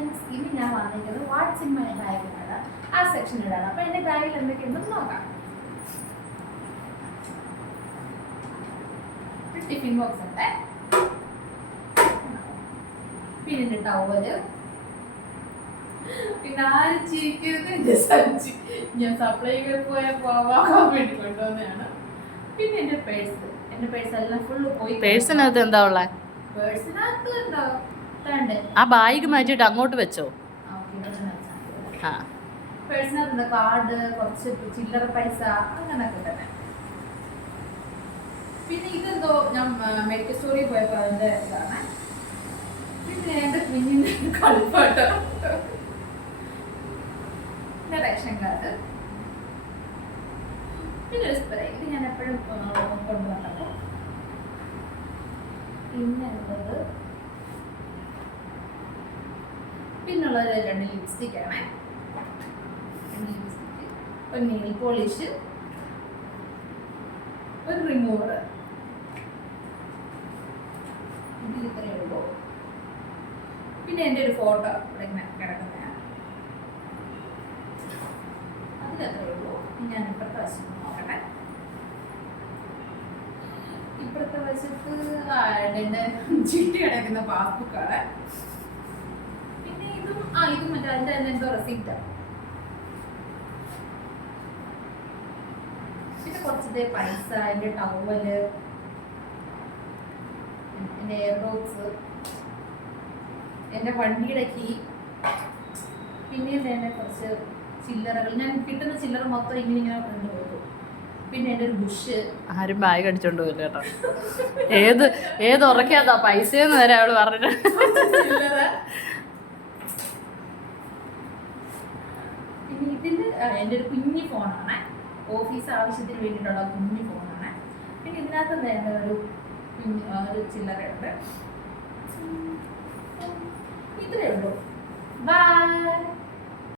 Friends, ഇനി ഞാൻ വന്നിരിക്കുന്നത് വാട്ട്സ് ഇൻ മൈ ബാഗിലാണ്. ആ സെക്ഷനിലാണ്. അപ്പോൾ എൻ്റെ ബാഗിൽ എന്തൊക്കെയുണ്ടെന്ന് നോക്കാം. ടിഫിൻ ബോക്സ് ഉണ്ട്, പിന്നെ എൻ്റെ ടവല്, പിന്നെ ആര് ചിരിക്കുന്നത് എൻ്റെ സഞ്ചി, ഞാൻ സപ്ലൈകൾ പോവാൻ വേണ്ടി കൊണ്ടുവന്നതാണ്. പിന്നെ എൻ്റെ പേഴ്സ് എല്ലാം ഫുള്ള് പോയി. പേഴ്സിനകത്ത് എന്താ ഉള്ള? പേഴ്സിനകത്ത് എന്താ ആ ബാഗ് മാറ്റിയിട്ട് അങ്ങോട്ട് വെച്ചോ. പേഴ്സിനകത്ത് കാർഡ്, കുറച്ച് ചില്ലറ പൈസ, അങ്ങനൊക്കെ തന്നെ. പിന്നെ ഇതെന്തോ ഞാൻ മെഡിക്കൽ സ്റ്റോറിൽ പോയപ്പോൾ അതിൻ്റെ ഇതാണ്. പിന്നെ എൻ്റെ കുഞ്ഞിൻ്റെ കളിപ്പാട്ടം, പിന്നെ റേഷൻ കാർഡ്, പിന്നെ ഒരു സ്പ്രേ. ഇത് ഞാൻ എപ്പോഴും കൊണ്ടുവന്നപ്പോൾ. പിന്നെ ഉള്ളത് പിന്നുള്ളത് 2 ലിപ്സ്റ്റിക്കാണ്. ഒരു നെയിൽ പോളിഷ്, ഒരു റിമൂവർ. ഇതിൽ ഇത്രയേ ഉള്ളൂ. പിന്നെ എൻ്റെ ഒരു ഫോട്ടോ ഇവിടെ ഇങ്ങനെ കിടക്കുന്നതാണ്. അതിലത്രയേ ഉള്ളൂ. ഞാൻ ഇപ്പുറത്തെ വശത്ത് നോക്കട്ടെ. ഇപ്പുറത്തെ വശത്ത് എൻ്റെ ചിട്ടി കിടക്കുന്ന പാസ്ബുക്കാണ്. പിന്നെ ഇതും മറ്റേ അതിൻ്റെ തന്നെ എന്തോ റെസിപ്റ്റാണ്. പിന്നെ കുറച്ചതേ പൈസ, എൻ്റെ ടവല്, എൻ്റെ എയർബോക്സ്, എൻ്റെ വണ്ടിയുടെ കീ, പിന്നെ എൻ്റെ കുറച്ച് ചില്ലറകൾ. ഞാൻ കിട്ടുന്ന ചില്ലറ മൊത്തം ഇങ്ങനെ കൊണ്ടുപോകും. പിന്നെ എൻ്റെ ഒരു ബുഷ്. ആരും ബാഗ് അടിച്ചോണ്ട് പോയില്ല കേട്ടോ. ഏത് ഉറക്കാതാ പൈസയെന്ന് വരെ അവള് പറഞ്ഞിട്ട്. പിന്നെ ഇതിൽ എൻ്റെ ഒരു കുഞ്ഞു ഫോണാണ്, ഓഫീസ് ആവശ്യത്തിന് വേണ്ടിയിട്ടുള്ള കുഞ്ഞു ഫോണാണ്. പിന്നെ ഇതിനകത്ത് എൻ്റെ ഒരു ചില്ലറയുണ്ട്.